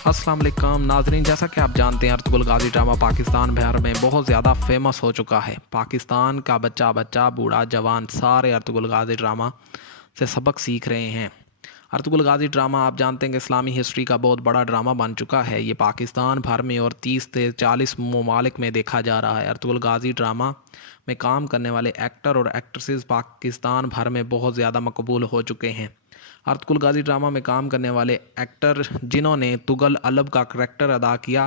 अस्सलाम वालेकुम नाजरीन, जैसा कि आप जानते हैं अर्तुगरुल गाजी ड्रामा पाकिस्तान भर में बहुत ज़्यादा फेमस हो चुका है। पाकिस्तान का बच्चा बच्चा बूढ़ा जवान सारे अर्तुगरुल गाजी ड्रामा से सबक सीख रहे हैं। अर्तुगरुल गाजी ड्रामा आप जानते हैं कि इस्लामी हिस्ट्री का बहुत बड़ा ड्रामा बन चुका है। ये पाकिस्तान भर में और 30 से 40 ममालिक में देखा जा रहा है। अर्तुगरुल गाजी ड्रामा में काम करने वाले एक्टर और एक्ट्रेसेस पाकिस्तान भर में बहुत ज़्यादा मकबूल हो चुके हैं। अर्तुगरुल गाजी ड्रामा में काम करने वाले एक्टर जिन्होंने तुगल अलब का करैक्टर अदा किया,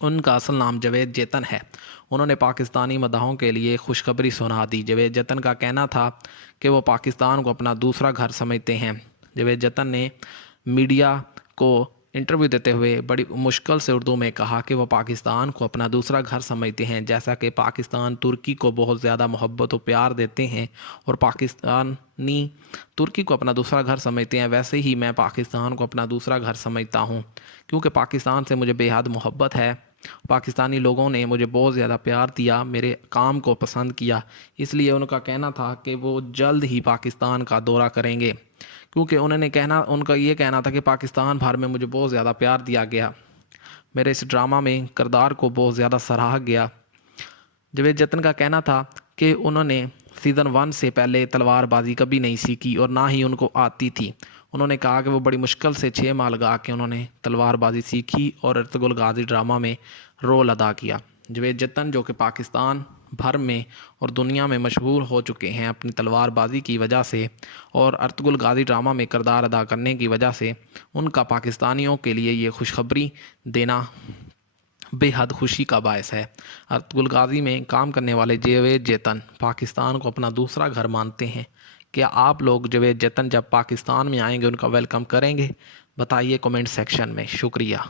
उनका असल नाम जावेद जैतन है। उन्होंने पाकिस्तानी मदाहों के लिए खुशखबरी सुना दी। जावेद जैतन का कहना था कि वो पाकिस्तान को अपना दूसरा घर समझते हैं। जावेद जैतन ने मीडिया को इंटरव्यू देते हुए बड़ी मुश्किल से उर्दू में कहा कि वो पाकिस्तान को अपना दूसरा घर समझते हैं। जैसा कि पाकिस्तान तुर्की को बहुत ज़्यादा मोहब्बत और प्यार देते हैं और पाकिस्तानी तुर्की को अपना दूसरा घर समझते हैं, वैसे ही मैं पाकिस्तान को अपना दूसरा घर समझता हूँ, क्योंकि पाकिस्तान से मुझे बेहद मोहब्बत है। पाकिस्तानी लोगों ने मुझे बहुत ज़्यादा प्यार दिया, मेरे काम को पसंद किया, इसलिए उनका कहना था कि वो जल्द ही पाकिस्तान का दौरा करेंगे, क्योंकि उनका ये कहना था कि पाकिस्तान भर में मुझे बहुत ज़्यादा प्यार दिया गया, मेरे इस ड्रामा में किरदार को बहुत ज़्यादा सराहा गया। जावेद जैतन का कहना था कि उन्होंने सीज़न 1 से पहले तलवारबाजी कभी नहीं सीखी और ना ही उनको आती थी। उन्होंने कहा कि वो बड़ी मुश्किल से 6 माह लगा के उन्होंने तलवारबाजी सीखी और अर्तुगरुल गाजी ड्रामा में रोल अदा किया। जावेद जैतन जो कि पाकिस्तान भर में और दुनिया में मशहूर हो चुके हैं अपनी तलवारबाजी की वजह से और अर्तुगरुल गाजी ड्रामा में किरदार अदा करने की वजह से, उनका पाकिस्तानियों के लिए ये खुशखबरी देना बेहद खुशी का बायस है। अर्तुगरुल गाजी में काम करने वाले जावेद जैतन पाकिस्तान को अपना दूसरा घर मानते हैं। क्या आप लोग जावेद जैतन जब पाकिस्तान में आएंगे उनका वेलकम करेंगे? बताइए कमेंट सेक्शन में। शुक्रिया।